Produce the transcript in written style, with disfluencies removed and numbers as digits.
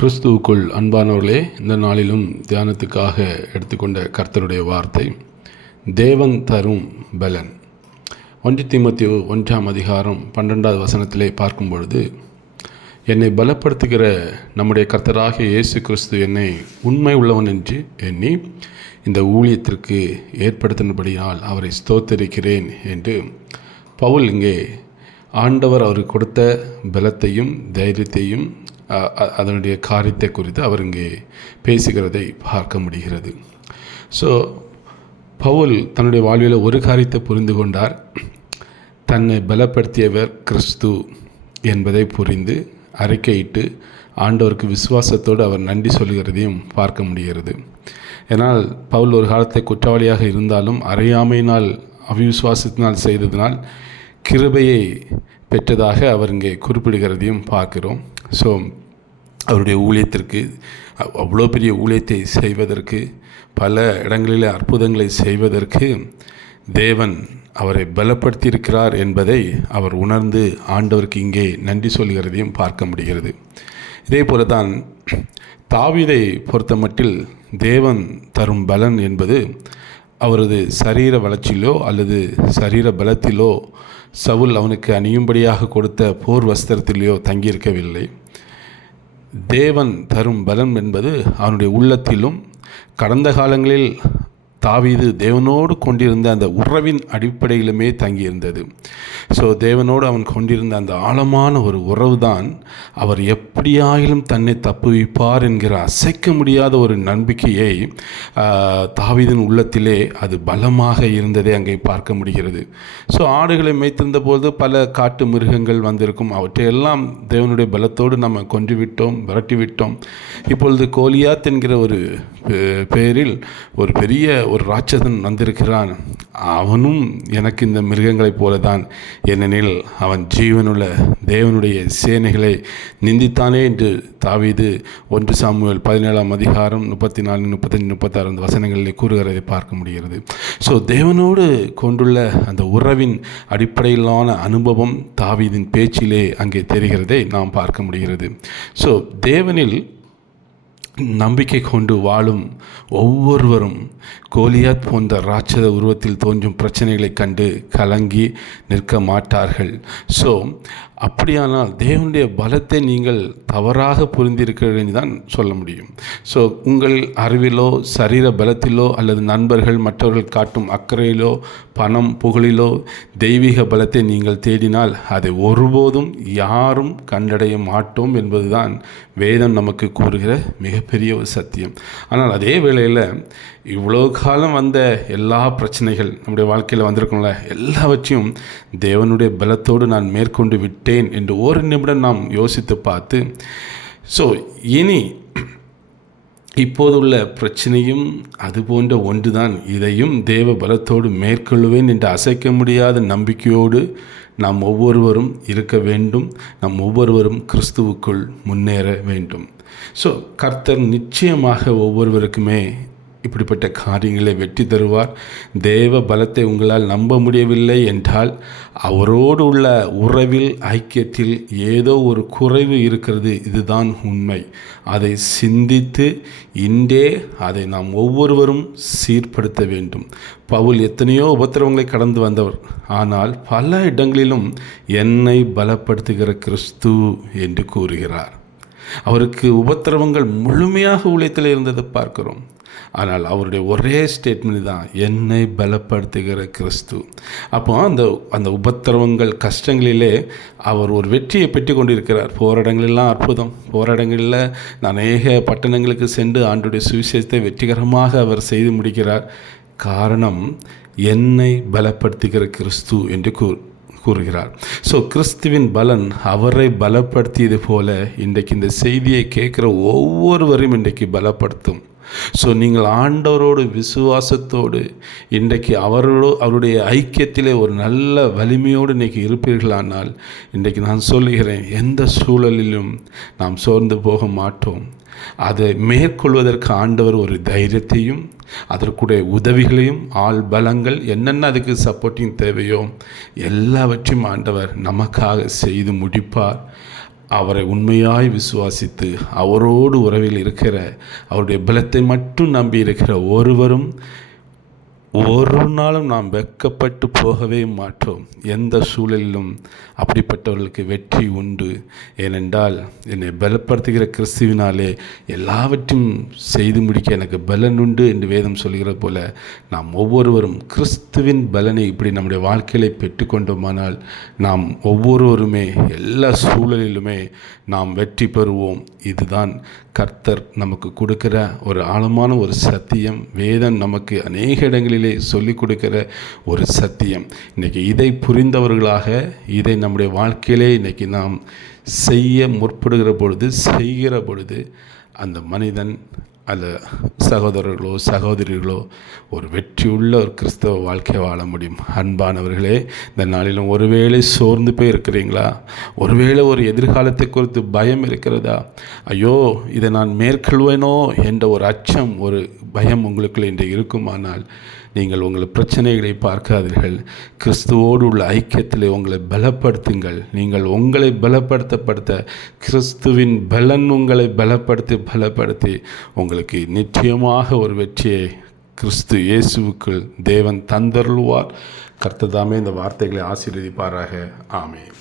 கிறிஸ்துவுக்குள் அன்பானவர்களே, இந்த நாளிலும் தியானத்துக்காக எடுத்துக்கொண்ட கர்த்தருடைய வார்த்தை தேவன் தரும் பலன். 1 தீமோத்தேயு 1 வசனத்திலே பார்க்கும் பொழுது, என்னை பலப்படுத்துகிற நம்முடைய கர்த்தராகிய இயேசு கிறிஸ்து என்னை உண்மை உள்ளவன் என்று எண்ணி இந்த ஊழியத்திற்கு ஏற்படுத்தினபடியால் அவரை ஸ்தோத்தரிக்கிறேன் என்று பவுல் இங்கே ஆண்டவர் அவருக்கு கொடுத்த பலத்தையும் தைரியத்தையும் அதனுடைய காரியத்தை குறித்து அவர் இங்கே பேசுகிறதை பார்க்க முடிகிறது. ஸோ பவுல் தன்னுடைய வாழ்வில் ஒரு காரியத்தை புரிந்து கொண்டார். தன்னை பலப்படுத்தியவர் கிறிஸ்து என்பதை புரிந்து அறிக்கையிட்டு ஆண்டவருக்கு விசுவாசத்தோடு அவர் நன்றி சொல்கிறதையும் பார்க்க முடிகிறது. ஏன்னால் பவுல் ஒரு காலத்தை குற்றவாளியாக இருந்தாலும் அறியாமையினால் அவிசுவாசத்தினால் செய்ததினால் கிருபையை பெற்றதாக அவர் இங்கே குறிப்பிடுகிறதையும் பார்க்கிறோம். ஸோ அவருடைய ஊழியத்திற்கு அவ்வளோ பெரிய ஊழியத்தை செய்வதற்கு, பல இடங்களில் அற்புதங்களை செய்வதற்கு தேவன் அவரை பலப்படுத்தியிருக்கிறார் என்பதை அவர் உணர்ந்து ஆண்டவருக்கு இங்கே நன்றி சொல்கிறதையும் பார்க்க முடிகிறது. இதே போல தான் தாவீதை பொறுத்த மட்டில் தேவன் தரும் பலன் என்பது அவரது சரீர வளர்ச்சியிலோ அல்லது சரீர பலத்திலோ சவுல் அவனுக்கு அணியும்படியாக கொடுத்த போர் வஸ்திரத்திலேயோ தங்கியிருக்கவில்லை. தேவன் தரும் பலம் என்பது அவனுடைய உள்ளத்திலும் கடந்த காலங்களில் தாவீது தேவனோடு கொண்டிருந்த அந்த உறவின் அடிப்படையிலுமே தங்கியிருந்தது. ஸோ தேவனோடு அவன் கொண்டிருந்த அந்த ஆழமான ஒரு உறவு தான் அவர் எப்படியாயிலும் தன்னை தப்புவிப்பார் என்கிற அசைக்க முடியாத ஒரு நம்பிக்கையை தாவீதின் உள்ளத்திலே அது பலமாக இருந்ததை அங்கே பார்க்க முடிகிறது. ஸோ ஆடுகளை மேய்த்திருந்த போது பல காட்டு மிருகங்கள் வந்திருக்கும். அவற்றையெல்லாம் தேவனுடைய பலத்தோடு நம்ம கொன்று விட்டோம், விரட்டிவிட்டோம். இப்பொழுது கோலியாத் என்கிற ஒரு பெயரில் ஒரு பெரிய ஒரு ராட்சதன் வந்திருக்கிறான். அவனும் எனக்கு இந்த மிருகங்களைப் போல தான், ஏனெனில் அவன் ஜீவனுள்ள தேவனுடைய சேனைகளை நிந்தித்தானே என்று தாவீது 1 சாமுவேல் 17 34, 35, 36 வசனங்களிலே கூறுகிறதை பார்க்க முடிகிறது. ஸோ தேவனோடு கொண்டுள்ள அந்த உறவின் அடிப்படையிலான அனுபவம் தாவீதின் பேச்சிலே அங்கே தெரிகிறதை நாம் பார்க்க முடிகிறது. ஸோ தேவனில் நம்பிக்கை கொண்டு வாழும் ஒவ்வொருவரும் கோலியாத் போன்ற ராட்சத உருவத்தில் தோன்றும் பிரச்சனைகளை கண்டு கலங்கி நிற்க மாட்டார்கள். ஸோ அப்படியானால் தேவனுடைய பலத்தை நீங்கள் தவறாக புரிந்திருக்கிறீர்கள் என்று தான் சொல்ல முடியும். ஸோ உங்கள் அறிவிலோ சரீர பலத்திலோ அல்லது நண்பர்கள் மற்றவர்கள் காட்டும் அக்கறையிலோ பணம் புகழிலோ தெய்வீக பலத்தை நீங்கள் தேடினால் அதை ஒருபோதும் யாரும் கண்டடைய மாட்டோம் என்பதுதான் வேதம் நமக்கு கூறுகிற மிகப்பெரிய ஒரு சத்தியம். ஆனால் அதே வேளையில் இவ்வளோ காலம் வந்த எல்லா பிரச்சனைகள் நம்முடைய வாழ்க்கையில் வந்திருக்கோம்ல, எல்லாவற்றையும் தேவனுடைய பலத்தோடு நான் மேற்கொண்டு விட்டேன் என்று ஒரு நிமிடம் நாம் யோசித்து பார்த்து, ஸோ இனி இப்போதுள்ள பிரச்சனையும் அது போன்ற ஒன்றுதான், இதையும் தேவ பலத்தோடு மேற்கொள்வேன் என்று அசைக்க முடியாத நம்பிக்கையோடு நாம் ஒவ்வொருவரும் இருக்க வேண்டும். நாம் ஒவ்வொருவரும் கிறிஸ்துவுக்குள் முன்னேற வேண்டும். ஸோ கர்த்தர் நிச்சயமாக ஒவ்வொருவருக்குமே இப்படிப்பட்ட காரியங்களை வெற்றி தருவார். தேவ பலத்தை உங்களால் நம்ப முடியவில்லை என்றால் அவரோடு உள்ள உறவில் ஐக்கியத்தில் ஏதோ ஒரு குறைவு இருக்கிறது, இதுதான் உண்மை. அதை சிந்தித்து இன்றே அதை நாம் ஒவ்வொருவரும் சீர்படுத்த வேண்டும். பவுல் எத்தனையோ உபத்திரவங்களை கடந்து வந்தவர், ஆனால் பல இடங்களிலும் என்னை பலப்படுத்துகிற கிறிஸ்து என்று கூறுகிறார். அவருக்கு உபத்திரவங்கள் முழுமையாக ஊழியத்தில் இருந்ததை பார்க்கிறோம். ஆனால் அவருடைய ஒரே ஸ்டேட்மெண்ட் தான், என்னை பலப்படுத்துகிற கிறிஸ்து. அப்போ அந்த உபத்திரவங்கள் கஷ்டங்களிலே அவர் ஒரு வெற்றியை பெற்று கொண்டிருக்கிறார். போராட்டங்களெல்லாம் அற்புதம். போராட்டங்களில் அநேக பட்டணங்களுக்கு சென்று ஆண்டுடைய சுவிசேஷத்தை வெற்றிகரமாக அவர் செய்து முடிக்கிறார். காரணம், என்னை பலப்படுத்துகிற கிறிஸ்து என்று கூறுகிறார். ஸோ கிறிஸ்துவின் பலன் அவரை பலப்படுத்தியது போல இன்றைக்கு இந்த செய்தியை கேட்குற ஒவ்வொருவரையும் இன்றைக்கு பலப்படுத்தும். ஸோ நீங்கள் ஆண்டவரோடு விசுவாசத்தோடு இன்றைக்கு அவருடைய ஐக்கியத்திலே ஒரு நல்ல வலிமையோடு இன்றைக்கி இருப்பீர்களானால், இன்றைக்கு நான் சொல்லுகிறேன், எந்த சூழலிலும் நாம் சோர்ந்து போக மாட்டோம். அதை மேற்கொள்வதற்கு ஆண்டவர் ஒரு தைரியத்தையும் அதற்குடைய உதவிகளையும் ஆள் பலங்கள் என்னென்ன அதுக்கு சப்போர்ட்டிங் தேவையோ எல்லாவற்றையும் ஆண்டவர் நமக்காக செய்து முடிப்பார். அவரை உண்மையாய் விசுவாசித்து அவரோடு உறவில் இருக்கிற, அவருடைய பலத்தை மட்டும் நம்பி இருக்கிற ஒருவரும் ஒரு நாளும் நாம் வெட்கப்பட்டு போகவே மாட்டோம். எந்த சூழலிலும் அப்படிப்பட்டவர்களுக்கு வெற்றி உண்டு. ஏனென்றால் என்னை பலப்படுத்துகிற கிறிஸ்துவினாலே எல்லாவற்றையும் செய்து முடிக்க எனக்கு பலன் உண்டு என்று வேதம் சொல்கிற போல நாம் ஒவ்வொருவரும் கிறிஸ்துவின் பலனை இப்படி நம்முடைய வாழ்க்கையிலே பெற்றுக்கொண்டோமானால் நாம் ஒவ்வொருவருமே எல்லா சூழலிலுமே நாம் வெற்றி பெறுவோம். இதுதான் கர்த்தர் நமக்கு கொடுக்கிற ஒரு ஆழமான ஒரு சத்தியம். வேதம் நமக்கு அநேக இடங்களிலே சொல்லிக் கொடுக்கிற ஒரு சத்தியம். இன்றைக்கி இதை புரிந்தவர்களாக இதை நம்முடைய வாழ்க்கையிலே இன்றைக்கி நாம் செய்ய முற்படுகிற பொழுது, செய்கிற பொழுது அந்த மனிதன் அல்ல சகோதரர்களோ சகோதரிகளோ ஒரு வெற்றியுள்ள ஒரு கிறிஸ்தவ வாழ்க்கை வாழ முடியும். அன்பானவர்களே, இந்த நாளிலும் ஒருவேளை சோர்ந்து போய் இருக்கிறீங்களா? ஒருவேளை ஒரு எதிர்காலத்தை குறித்து பயம் இருக்கிறதா? ஐயோ, இதை நான் மேற்கொள்வேனோ என்ற ஒரு அச்சம், ஒரு பயம் உங்களுக்குள்ள இன்று இருக்குமானால் நீங்கள் உங்கள் பிரச்சனைகளை பார்க்காதீர்கள். கிறிஸ்துவோடு உள்ள ஐக்கியத்தில் உங்களை பலப்படுத்துங்கள். நீங்கள் உங்களை பலப்படுத்த கிறிஸ்துவின் பலன் உங்களை பலப்படுத்தி உங்களுக்கு நிச்சயமாக ஒரு வெற்றியை கிறிஸ்து இயேசுவுக்குள் தேவன் தந்தருள்வார். கர்த்தர் தாமே இந்த வார்த்தைகளை ஆசீர்வதிப்பாராக. ஆமென்.